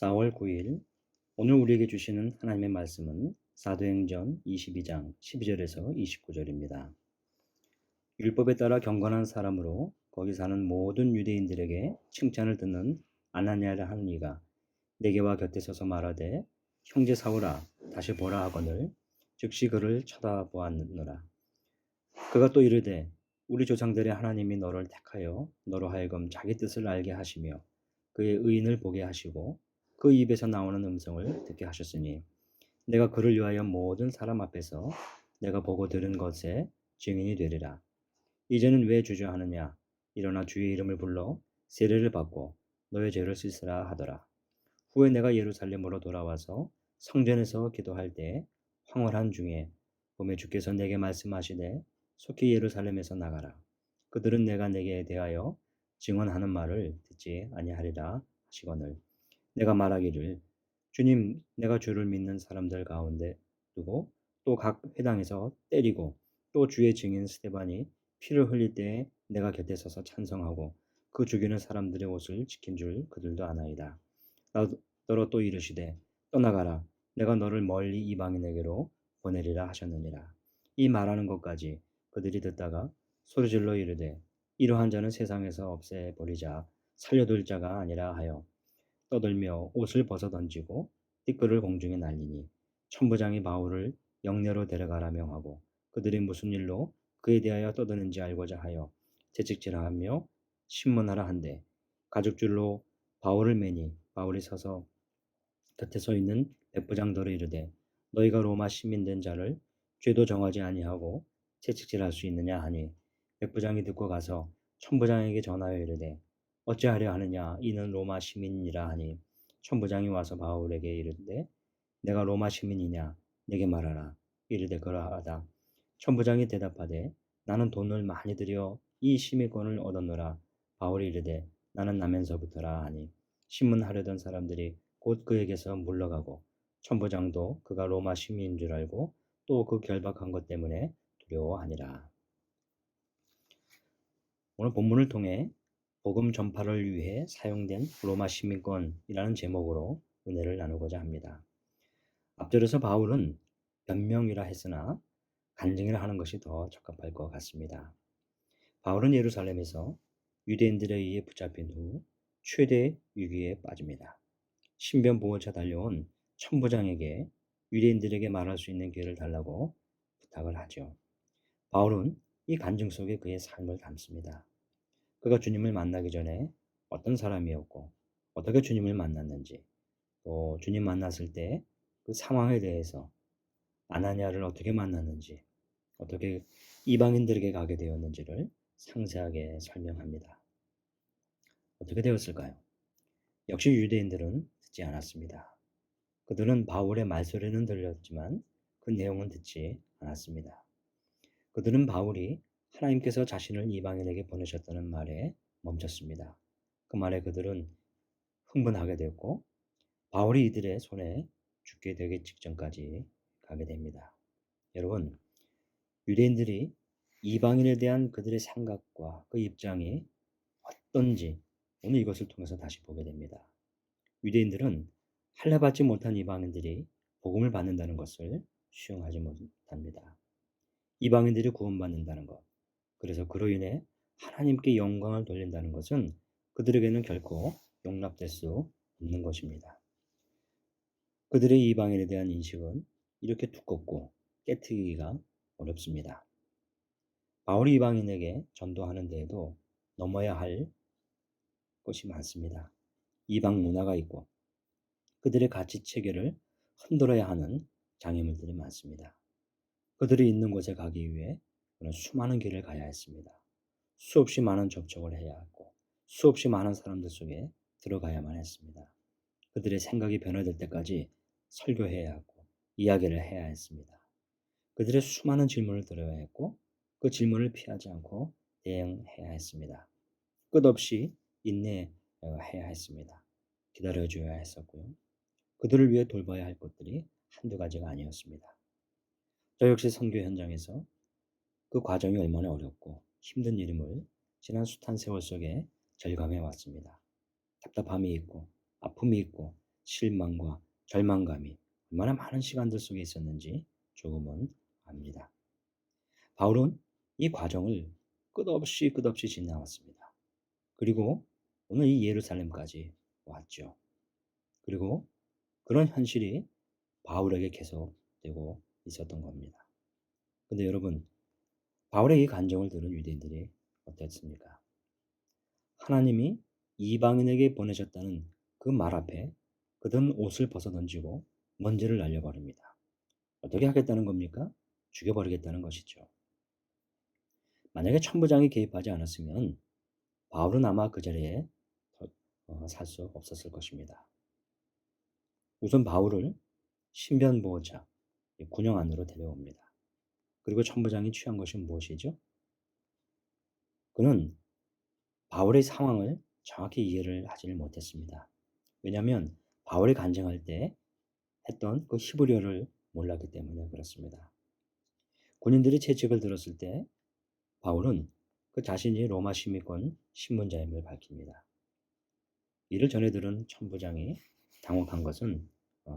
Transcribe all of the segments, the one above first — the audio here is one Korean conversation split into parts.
4월 9일 오늘 우리에게 주시는 하나님의 말씀은 사도행전 22장 12절에서 29절입니다. 율법에 따라 경건한 사람으로 거기 사는 모든 유대인들에게 칭찬을 듣는 아나니아라 하는 이가 내게 와 곁에 서서 말하되 형제 사울아 다시 보라 하거늘 즉시 그를 쳐다보았노라. 그가 또 이르되 우리 조상들의 하나님이 너를 택하여 너로 하여금 자기 뜻을 알게 하시며 그의 의인을 보게 하시고 그 입에서 나오는 음성을 듣게 하셨으니 내가 그를 위하여 모든 사람 앞에서 내가 보고 들은 것에 증인이 되리라. 이제는 왜 주저하느냐? 일어나 주의 이름을 불러 세례를 받고 너의 죄를 씻으라 하더라. 후에 내가 예루살렘으로 돌아와서 성전에서 기도할 때 황홀한 중에 봄에 주께서 내게 말씀하시되 속히 예루살렘에서 나가라. 그들은 내가 내게 대하여 증언하는 말을 듣지 아니하리라 하시거늘 내가 말하기를 주님 내가 주를 믿는 사람들 가운데 두고 또 각 회당에서 때리고 또 주의 증인 스데반이 피를 흘릴 때에 내가 곁에 서서 찬성하고 그 죽이는 사람들의 옷을 지킨 줄 그들도 아나이다. 너로 또 이르시되 떠나가라 내가 너를 멀리 이방인에게로 보내리라 하셨느니라. 이 말하는 것까지 그들이 듣다가 소리질러 이르되 이러한 자는 세상에서 없애버리자 살려둘 자가 아니라 하여 떠들며 옷을 벗어 던지고 띠끌을 공중에 날리니 천부장이 바울을 영내로 데려가라 명하고 그들이 무슨 일로 그에 대하여 떠드는지 알고자 하여 채찍질하며 신문하라 한데 가죽줄로 바울을 매니 바울이 서서 곁에 서 있는 백부장들을 이르되 너희가 로마 시민 된 자를 죄도 정하지 아니하고 채찍질할 수 있느냐 하니 백부장이 듣고 가서 천부장에게 전하여 이르되 어찌하려 하느냐 이는 로마 시민이라 하니 천부장이 와서 바울에게 이르되 내가 로마 시민이냐 내게 말하라 이르되 그러하다. 천부장이 대답하되 나는 돈을 많이 들여 이 시민권을 얻었노라. 바울이 이르되 나는 나면서부터라 하니 신문하려던 사람들이 곧 그에게서 물러가고 천부장도 그가 로마 시민인 줄 알고 또 그 결박한 것 때문에 두려워하니라. 오늘 본문을 통해 복음 전파를 위해 사용된 로마 시민권이라는 제목으로 은혜를 나누고자 합니다. 앞절에서 바울은 변명이라 했으나 간증이라 하는 것이 더 적합할 것 같습니다. 바울은 예루살렘에서 유대인들에 의해 붙잡힌 후 최대 위기에 빠집니다. 신변 보호차 달려온 천부장에게 유대인들에게 말할 수 있는 기회를 달라고 부탁을 하죠. 바울은 이 간증 속에 그의 삶을 담습니다. 그가 주님을 만나기 전에 어떤 사람이었고 어떻게 주님을 만났는지 또 주님 만났을 때 그 상황에 대해서 아나니아를 어떻게 만났는지 어떻게 이방인들에게 가게 되었는지를 상세하게 설명합니다. 어떻게 되었을까요? 역시 유대인들은 듣지 않았습니다. 그들은 바울의 말소리는 들렸지만 그 내용은 듣지 않았습니다. 그들은 바울이 하나님께서 자신을 이방인에게 보내셨다는 말에 멈췄습니다. 그 말에 그들은 흥분하게 되었고 바울이 이들의 손에 죽게 되기 직전까지 가게 됩니다. 여러분, 유대인들이 이방인에 대한 그들의 생각과 그 입장이 어떤지 오늘 이것을 통해서 다시 보게 됩니다. 유대인들은 할례받지 못한 이방인들이 복음을 받는다는 것을 수용하지 못합니다. 이방인들이 구원받는다는 것, 그래서 그로 인해 하나님께 영광을 돌린다는 것은 그들에게는 결코 용납될 수 없는 것입니다. 그들의 이방인에 대한 인식은 이렇게 두껍고 깨트리기가 어렵습니다. 바울이 이방인에게 전도하는 데에도 넘어야 할 것이 많습니다. 이방 문화가 있고 그들의 가치 체계를 흔들어야 하는 장애물들이 많습니다. 그들이 있는 곳에 가기 위해 그는 수많은 길을 가야 했습니다. 수없이 많은 접촉을 해야 했고 수없이 많은 사람들 속에 들어가야만 했습니다. 그들의 생각이 변화될 때까지 설교해야 하고 이야기를 해야 했습니다. 그들의 수많은 질문을 들어야 했고 그 질문을 피하지 않고 대응해야 했습니다. 끝없이 인내해야 했습니다. 기다려줘야 했었고요. 그들을 위해 돌봐야 할 것들이 한두 가지가 아니었습니다. 저 역시 선교 현장에서 그 과정이 얼마나 어렵고 힘든 일임을 지난 숱한 세월 속에 절감해 왔습니다. 답답함이 있고 아픔이 있고 실망과 절망감이 얼마나 많은 시간들 속에 있었는지 조금은 압니다. 바울은 이 과정을 끝없이 지나왔습니다. 그리고 오늘 이 예루살렘까지 왔죠. 그리고 그런 현실이 바울에게 계속되고 있었던 겁니다. 근데 여러분, 바울의 이 간정을 들은 유대인들이 어땠습니까? 하나님이 이방인에게 보내셨다는 그 말 앞에 그들은 옷을 벗어던지고 먼지를 날려버립니다. 어떻게 하겠다는 겁니까? 죽여버리겠다는 것이죠. 만약에 천부장이 개입하지 않았으면 바울은 아마 그 자리에 살 수 없었을 것입니다. 우선 바울을 신변보호자, 군영 안으로 데려옵니다. 그리고 천부장이 취한 것이 무엇이죠? 그는 바울의 상황을 정확히 이해를 하지를 못했습니다. 왜냐하면 바울이 간증할 때 했던 그 히브리어를 몰랐기 때문에 그렇습니다. 군인들이 채찍을 들었을 때 바울은 그 자신이 로마 시민권 신문자임을 밝힙니다. 이를 전해 들은 천부장이 당혹한 것은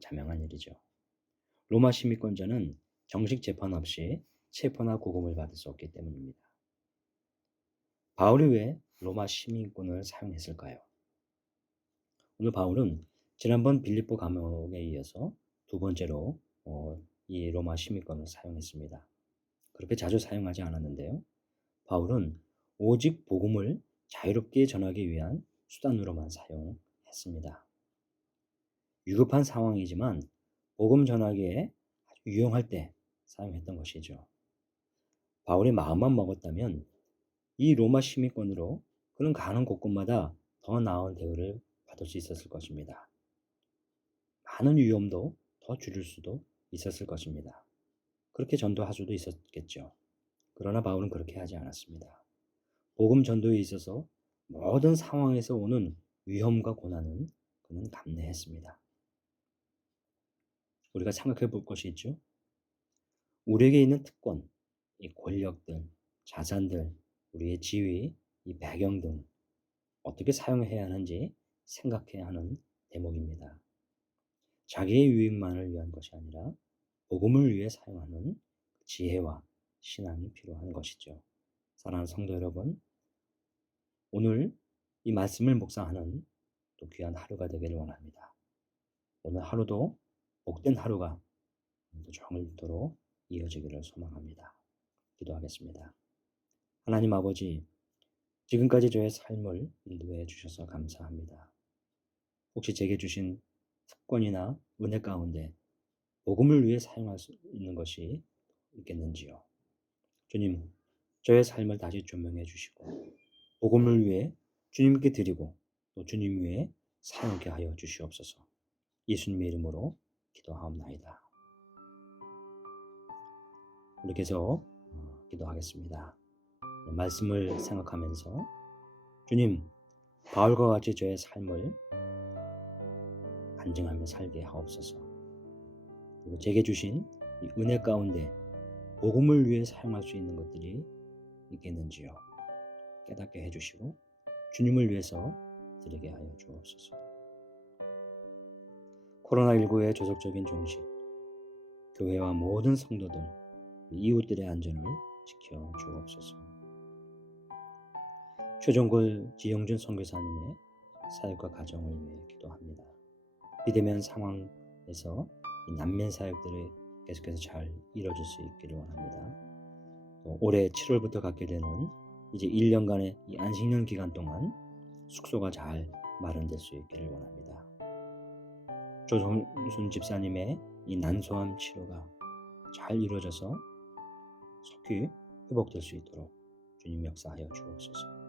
자명한 일이죠. 로마 시민권자는 정식 재판 없이 체포나 구금을 받을 수 없기 때문입니다. 바울이 왜 로마 시민권을 사용했을까요? 오늘 바울은 지난번 빌립보 감옥에 이어서 두 번째로 이 로마 시민권을 사용했습니다. 그렇게 자주 사용하지 않았는데요. 바울은 오직 복음을 자유롭게 전하기 위한 수단으로만 사용했습니다. 위급한 상황이지만 복음 전하기에 아주 유용할 때 사용했던 것이죠. 바울이 마음만 먹었다면 이 로마 시민권으로 그는 가는 곳곳마다 더 나은 대우를 받을 수 있었을 것입니다. 많은 위험도 더 줄일 수도 있었을 것입니다. 그렇게 전도할 수도 있었겠죠. 그러나 바울은 그렇게 하지 않았습니다. 복음 전도에 있어서 모든 상황에서 오는 위험과 고난은 그는 감내했습니다. 우리가 생각해 볼 것이 있죠. 우리에게 있는 특권, 이 권력들, 자산들, 우리의 지위, 이 배경 등 어떻게 사용해야 하는지 생각해야 하는 대목입니다. 자기의 유익만을 위한 것이 아니라 복음을 위해 사용하는 지혜와 신앙이 필요한 것이죠. 사랑하는 성도 여러분, 오늘 이 말씀을 묵상하는 또 귀한 하루가 되기를 원합니다. 오늘 하루도 복된 하루가 종일토록 이어지기를 소망합니다. 기도하겠습니다. 하나님 아버지, 지금까지 저의 삶을 인도해 주셔서 감사합니다. 혹시 제게 주신 특권이나 은혜 가운데 복음을 위해 사용할 수 있는 것이 있겠는지요? 주님, 저의 삶을 다시 조명해 주시고 복음을 위해 주님께 드리고 또 주님 위해 사용하게 하여 주시옵소서. 예수님의 이름으로 기도하옵나이다. 우리 계속 기도하겠습니다. 말씀을 생각하면서 주님, 바울과 같이 저의 삶을 간증하며 살게 하옵소서. 그리고 제게 주신 이 은혜 가운데 복음을 위해 사용할 수 있는 것들이 있겠는지요. 깨닫게 해주시고 주님을 위해서 드리게 하여 주옵소서. 코로나19의 조속적인 종식, 교회와 모든 성도들, 이웃들의 안전을 지켜 주옵소서. 최종골 지영준 선교사님의 사역과 가정을 위해 기도합니다. 비대면 상황에서 난민 사역들이 계속해서 잘 이루어질 수 있기를 원합니다. 올해 7월부터 갖게 되는 이제 1년간의 이 안식년 기간 동안 숙소가 잘 마련될 수 있기를 원합니다. 조성순 집사님의 이 난소암 치료가 잘 이루어져서 속히 회복될 수 있도록 주님 역사하여 주옵소서.